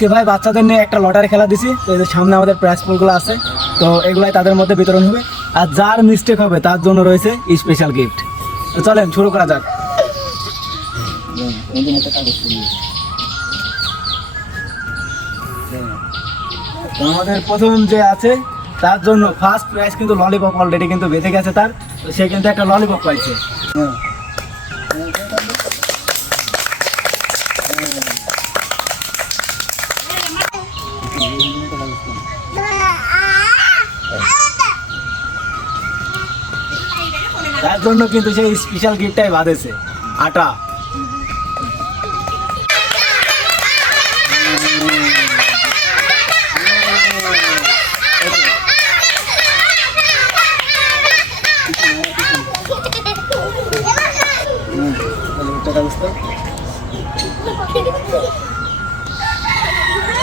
আজকে ভাই বাচ্চাদের নিয়ে একটা লটারি খেলা দিছি, তো এদের সামনে আমাদের প্রাইজ পুলগুলো আছে, তো এগুলাই তাদের মধ্যে বিতরণ হবে। আর যার মিস্টেক হবে তার জন্য রয়েছে স্পেশাল গিফট। তো চলেন শুরু করা যাক। তো আমাদের প্রথম যে আছে তার জন্য ফার্স্ট প্রাইজ কিন্তু ললিপপ অলরেডি কিন্তু বেঁধে গেছে তার, তো সে কিন্তু একটা ললিপপ পাইছে। তার জন্য কিন্তু সেই স্পেশাল গিফটটাই বাঁধেছে, আটা।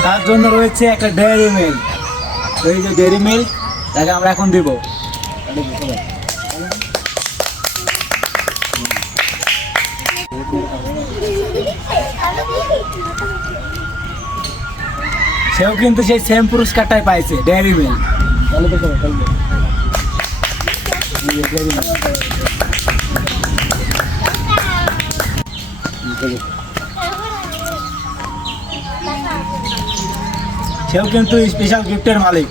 তার জন্য রয়েছে একটা ডেয়ারি মিল্ক, এই যে ডেয়ারি মিল্ক তাকে আমরা এখন দিব। সেও কিন্তু সেই সেম পুরস্কারটাই পাইছে, ডেয়ারি মিল্ক। সেও কিন্তু স্পেশাল গিফটের মালিক,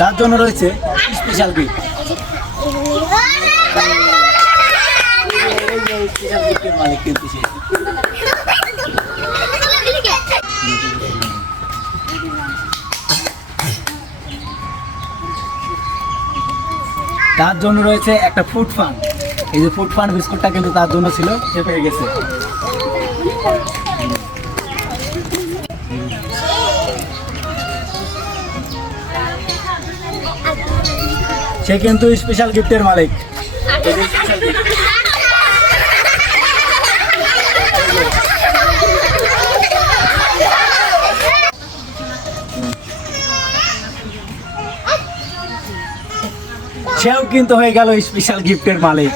তার জন্য রয়েছে স্পেশাল গিফট। মালিক কিন্তু সে। তার জন্য রয়েছে একটা ফুড ফান্ড, এই যে ফুড ফান্ড বিস্কুটটা কিন্তু তার জন্য ছিল, সে পেয়ে গেছে। সে কিন্তু স্পেশাল গিফটের মালিক। সেও কিন্তু হয়ে গেল স্পেশাল গিফটের মালিক।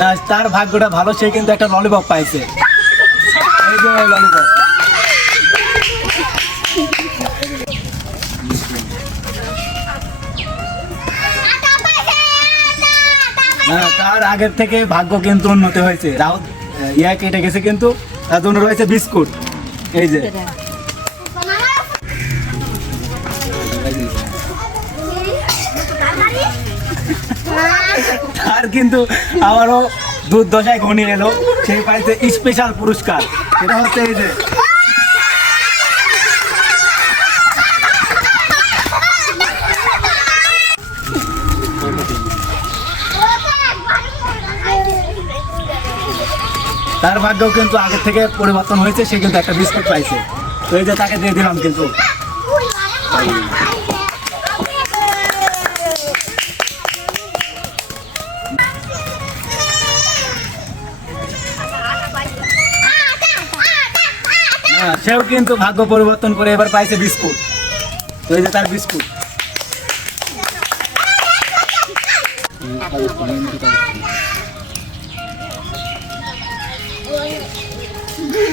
না, তার ভাগ্যটা ভালো, সে কিন্তু একটা ললিপপ পাইছে, এই যে ললিপপ। তার আগের থেকে ভাগ্য কিন্তু উন্নতি হয়েছে, রাহুল ইয়া কেটে গেছে, কিন্তু তার জন্য রয়েছে বিস্কুট, এই যে। তার কিন্তু আবারও দুর্দশায় ঘনিয়ে এলো, সেই পাইছে স্পেশাল পুরস্কার, সেটা হচ্ছে এই যে। তার ভাগ্যও কিন্তু আগের থেকে পরিবর্তন হয়েছে, সে কিন্তু একটা বিস্কুট পাইছে, তো এই যে তাকে দিয়ে দিলাম কিন্তু। সেও কিন্তু ভাগ্য পরিবর্তন করে এবার পাইছে বিস্কুট, তো এই যে তার বিস্কুট।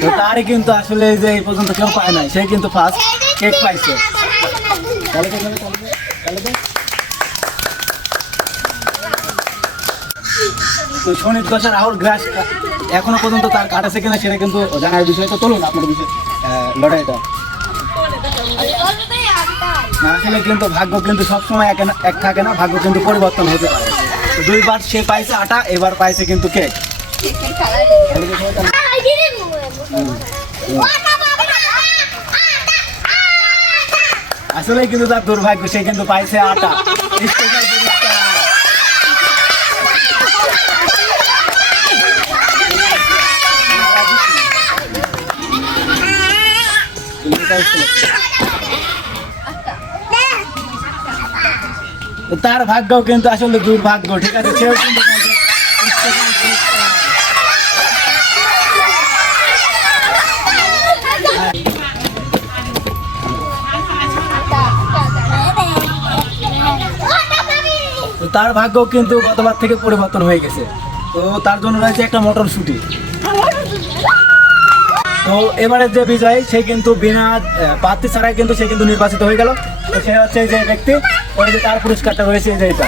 তো তারই কিন্তু আসলে যে এই পর্যন্ত কেউ পায় নাই, সে কিন্তু ফার্স্ট কেক পাইছে। তো শনির দশা রাহুল গ্রাস এখনো পর্যন্ত তার কাটাছে কিনা সেটা কিন্তু জানার বিষয়। তো চলুন আপনার বিষয় লড়াইটা। আসলে কিন্তু ভাগ্য কিন্তু সবসময় এক থাকে না, ভাগ্য কিন্তু পরিবর্তন হতে পারে। দুইবার সে পাইছে আটা, এবার পাইছে কিন্তু কেক। আসলে কিন্তু তার দুর্ভাগ্য, সে কিন্তু পাইছে আটা। তার ভাগ্য কিন্তু আসলে দুর্ভাগ্য, ঠিক আছে। সেও কিন্তু তার ভাগ্য কিন্তু গতবার থেকে পরিবর্তন হয়ে গেছে। তো তার জন্য রয়েছে একটা মটরশুঁটি। তো এবারে যে বিজয় সে কিন্তু বিনা প্রার্থী ছাড়াই কিন্তু সে কিন্তু নির্বাচিত হয়ে গেল। তো সে হচ্ছে যে ব্যক্তি, ওই যে তার পুরস্কারটা রয়েছে যে এটা।